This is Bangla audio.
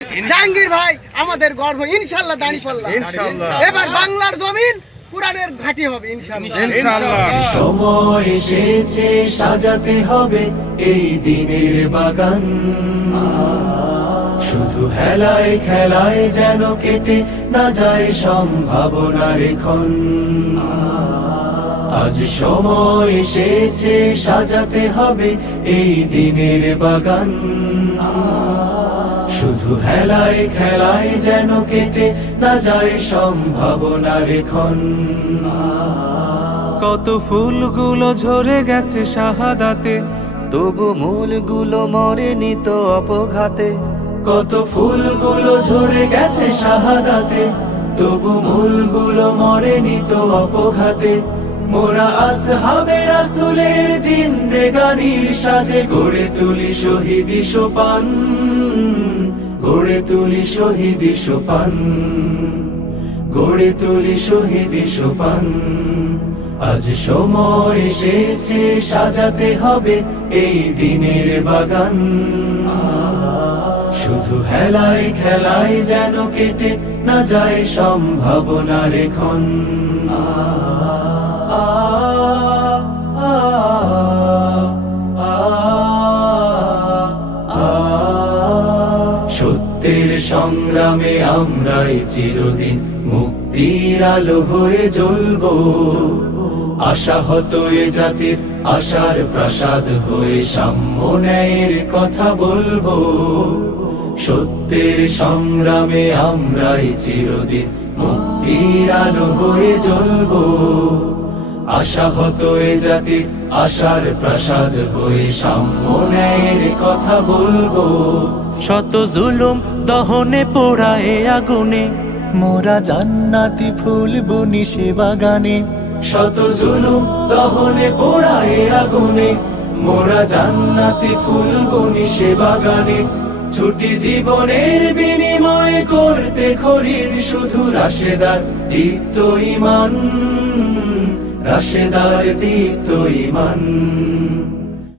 জাহাঙ্গীর ভাই আমাদের গর্ব, ইনশাআল্লাহ দাঁড়িপাল্লা। এবার বাংলার জমিন কুরআনের ঘাঁটি হবে ইনশাআল্লাহ। সময় এসেছে সাজাতে হবে এই দিনের বাগান, শুধু হেলায় খেলায় যেন কেটে না যায় সম্ভাবনার ক্ষণ। আজ সময় এসেছে সাজাতে হবে এই দিনের বাগান, শুধু হেলায় খেলায় যেন কেটে না যায় সম্ভাবনার ক্ষণ। কত ফুলগুলো ঝরে গেছে শাহাদাতে, তবু মূলগুলো মরেনি তো অপঘাতে। কত ফুলগুলো ঝরে গেছে শাহাদাতে, তবু মূলগুলো মরেনি তো অপঘাতে। মোরা আসহাবে রাসূলের জিন্দেগানির সাজে গড়ে তুলি শহীদি সোপান, গড়ে তুলি শহীদি সোপান, গড়ে তুলি শহীদি সোপান। আজ সময় এসেছে সাজাতে হবে এই দিনের বাগান, শুধু হেলায় খেলায় যেন কেটে না যায় সম্ভাবনার ক্ষণ। সত্যের সংগ্রামে আমরাই চিরদিন মুক্তির আলো হয়ে জ্বলবো, আশাহত এ জাতির আশার প্রাসাদ হয়ে সাম্য ন্যায়ের কথা বলবো। সত্যের সংগ্রামে আমরাই চিরদিন মুক্তির আলো হয়ে জ্বলবো, আশাহত এ জাতির আশার প্রাসাদ হয়ে সাম্য ন্যায়ের কথা বলবো। শত জুলুম দহনে পোড়ায় আগুনে, মোরা জান্নাতি ফুল বুনি সে বাগানে। শত জুলুম দহনে পোড়ায় আগুনে, মোরা জান্নাতি ফুল বুনি সে বাগানে। ছুটি জীবনের বিনিময় করতে খরিদ শুধু রাশেদার দীপ্ত ঈমান, রাশেদার দীপ্ত ঈমান।